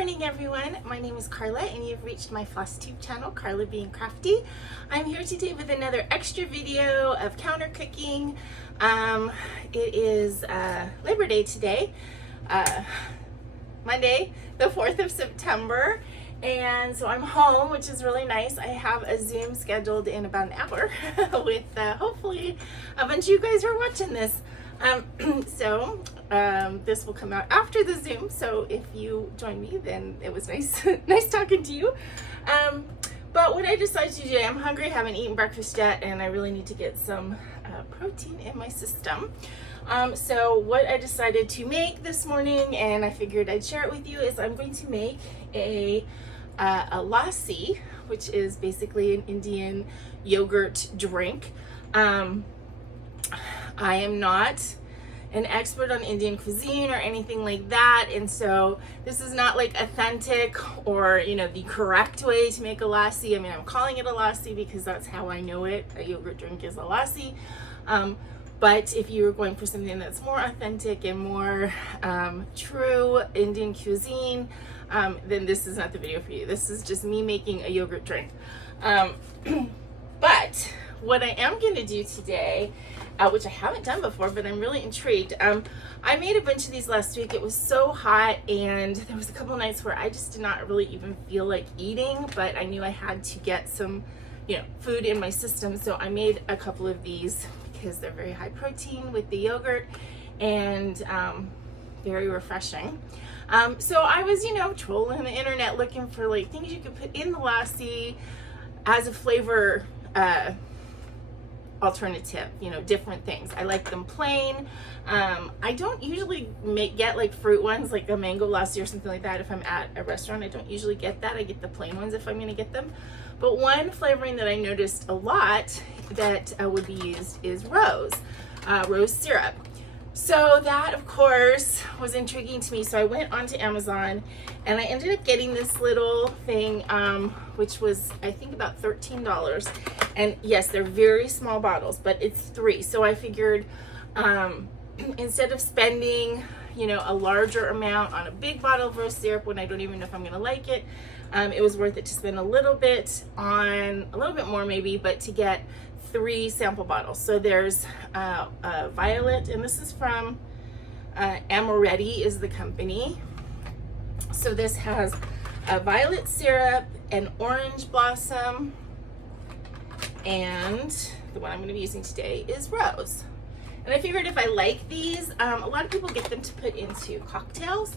morning, everyone. My name is Karla and you've reached my FlossTube channel, Karla Being Crafty. I'm here today with another extra video of counter cooking. It is Labor Day today, Monday, the 4th of September. And so I'm home, which is really nice. I have a Zoom scheduled in about an hour with hopefully a bunch of you guys who are watching this. This will come out after the Zoom, so if you join me, then it was nice nice talking to you. But what I decided to do today, I'm hungry, I haven't eaten breakfast yet, and I really need to get some protein in my system. So what I decided to make this morning, and I figured I'd share it with you, is I'm going to make a lassi, which is basically an Indian yogurt drink. I am not an expert on Indian cuisine or anything like that, and so this is not like authentic or, you know, the correct way to make a lassi. I mean, I'm calling it a lassi because that's how I know it. A yogurt drink is a lassi. But if you're going for something that's more authentic and more true Indian cuisine, then this is not the video for you. This is just me making a yogurt drink. But what I am going to do today, which I haven't done before, but I'm really intrigued. I made a bunch of these last week. It was so hot, and there was a couple nights where I just did not really even feel like eating, but I knew I had to get some, you know, food in my system. So I made a couple of these because they're very high protein with the yogurt and very refreshing. So I was, you know, trolling the internet looking for like things you could put in the lassi as a flavor alternative, you know, different things. I like them plain. I don't usually get like fruit ones, like a mango lassi or something like that. If I'm at a restaurant, I don't usually get that. I get the plain ones if I'm going to get them. But one flavoring that I noticed a lot that would be used is rose syrup. So that, of course, was intriguing to me. So I went onto Amazon and I ended up getting this little thing, which was, I think, about $13. And yes, they're very small bottles, but it's 3. So I figured instead of spending, you know, a larger amount on a big bottle of rose syrup when I don't even know if I'm going to like it, it was worth it to spend a little bit more maybe, but to get 3 sample bottles. So there's Violet, and this is from Amoretti is the company. So this has a violet syrup, an orange blossom, and the one I'm going to be using today is rose. And I figured if I like these, a lot of people get them to put into cocktails,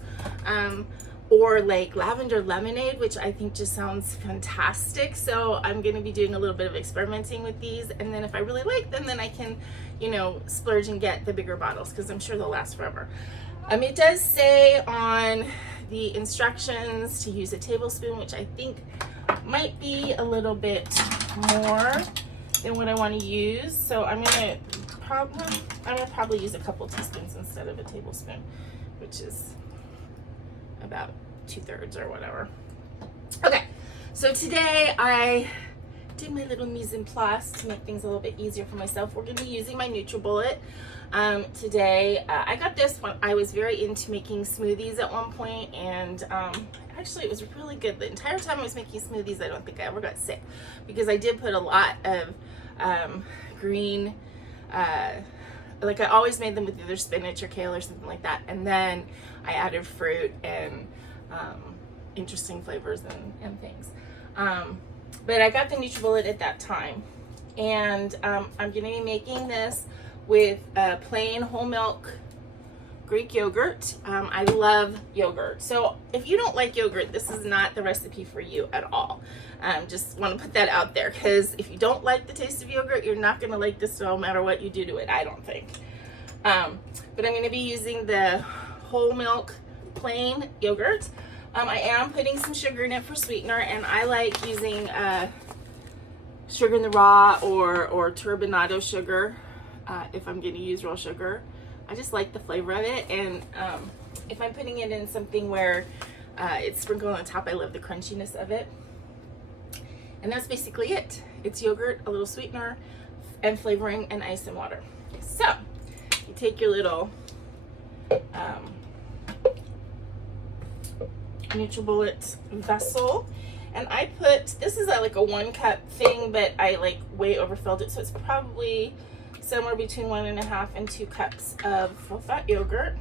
or like lavender lemonade, which I think just sounds fantastic. So I'm going to be doing a little bit of experimenting with these, and then if I really like them, then I can, you know, splurge and get the bigger bottles because I'm sure they'll last forever. It does say on the instructions to use a tablespoon, which I think might be a little bit more than what I want to use. So I'm gonna probably use a couple teaspoons instead of a tablespoon, which is about 2/3 or whatever. Okay, so today I did my little mise en place to make things a little bit easier for myself. We're going to be using my Nutribullet today. I got this one. I was very into making smoothies at one point, and actually it was really good. The entire time I was making smoothies, I don't think I ever got sick because I did put a lot of green, like I always made them with either spinach or kale or something like that, and then I added fruit and interesting flavors and things. But I got the Nutribullet at that time, and I'm going to be making this with plain whole milk Greek yogurt. I love yogurt, so if you don't like yogurt, this is not the recipe for you at all. Just want to put that out there, because if you don't like the taste of yogurt, you're not going to like this no matter what you do to it, I don't think. But I'm going to be using the whole milk plain yogurt. I am putting some sugar in it for sweetener, and I like using sugar in the raw or turbinado sugar if I'm going to use real sugar. I just like the flavor of it, and if I'm putting it in something where it's sprinkled on top, I love the crunchiness of it. And that's basically it. It's yogurt, a little sweetener, and flavoring, and ice and water. So you take your little Nutribullet vessel. And I put, this is like a 1 cup thing, but I like way overfilled it. So it's probably somewhere between 1.5 and 2 cups of full fat yogurt.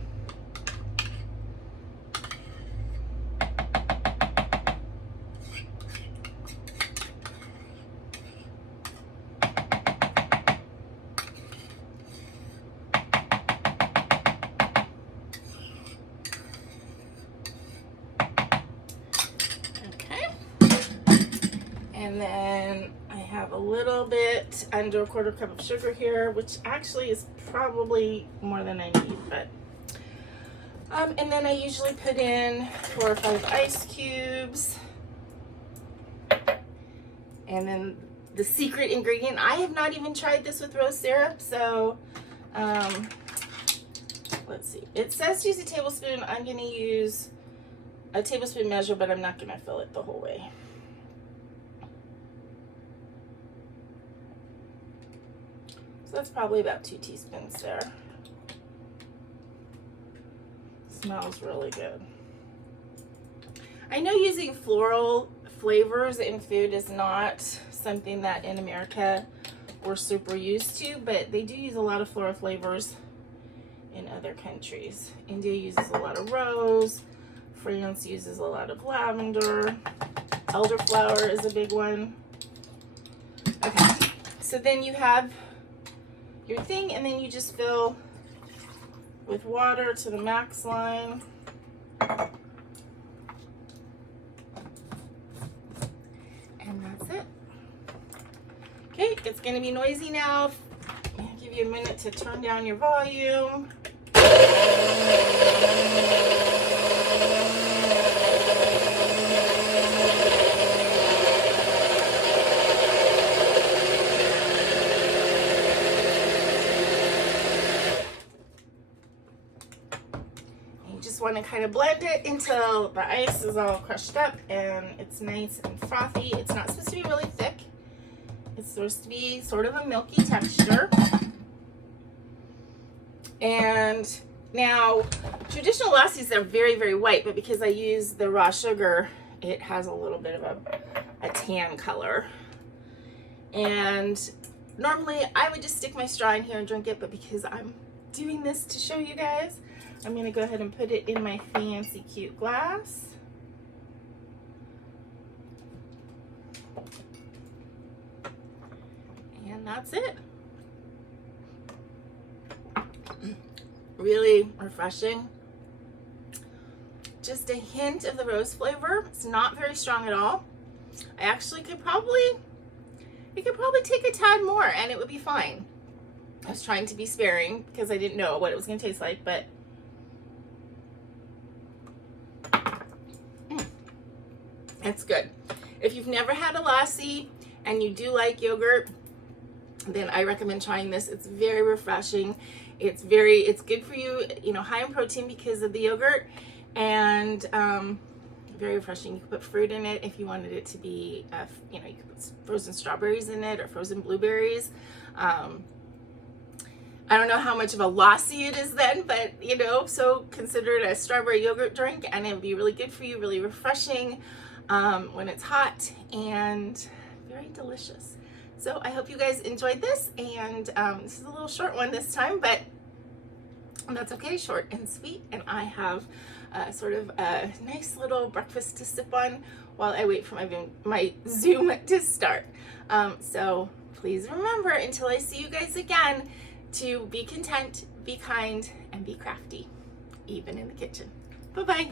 And then I have a little bit under a 1/4 cup of sugar here, which actually is probably more than I need, but and then I usually put in 4 or 5 ice cubes. And then the secret ingredient, I have not even tried this with rose syrup, so let's see. It says use a tablespoon. I'm going to use a tablespoon measure, but I'm not going to fill it the whole way. So that's probably about 2 teaspoons there. Smells really good. I know using floral flavors in food is not something that in America we're super used to, but they do use a lot of floral flavors in other countries. India uses a lot of rose. France uses a lot of lavender. Elderflower is a big one. Okay, so then you have your thing, and then you just fill with water to the max line. And that's it. Okay, it's going to be noisy now. I'll give you a minute to turn down your volume. Want to kind of blend it until the ice is all crushed up and it's nice and frothy. It's not supposed to be really thick. It's supposed to be sort of a milky texture. And now traditional lassis are very, very white, but because I use the raw sugar, it has a little bit of a tan color. And normally I would just stick my straw in here and drink it, but because I'm doing this to show you guys, I'm going to go ahead and put it in my fancy cute glass. And that's it. Really refreshing. Just a hint of the rose flavor. It's not very strong at all. I actually it could probably take a tad more and it would be fine. I was trying to be sparing because I didn't know what it was going to taste like, but it's good. If you've never had a lassi and you do like yogurt, then I recommend trying this. It's very refreshing. It's good for you, you know, high in protein because of the yogurt, and very refreshing. You can put fruit in it if you wanted it to be, you know, you could put frozen strawberries in it or frozen blueberries. I don't know how much of a lassi it is then, but you know, so consider it a strawberry yogurt drink, and it would be really good for you, really refreshing when it's hot, and very delicious. So I hope you guys enjoyed this, and this is a little short one this time, but that's okay, short and sweet. And I have sort of a nice little breakfast to sip on while I wait for my Zoom to start. So please remember, until I see you guys again, to be content, be kind, and be crafty, even in the kitchen. Bye-bye.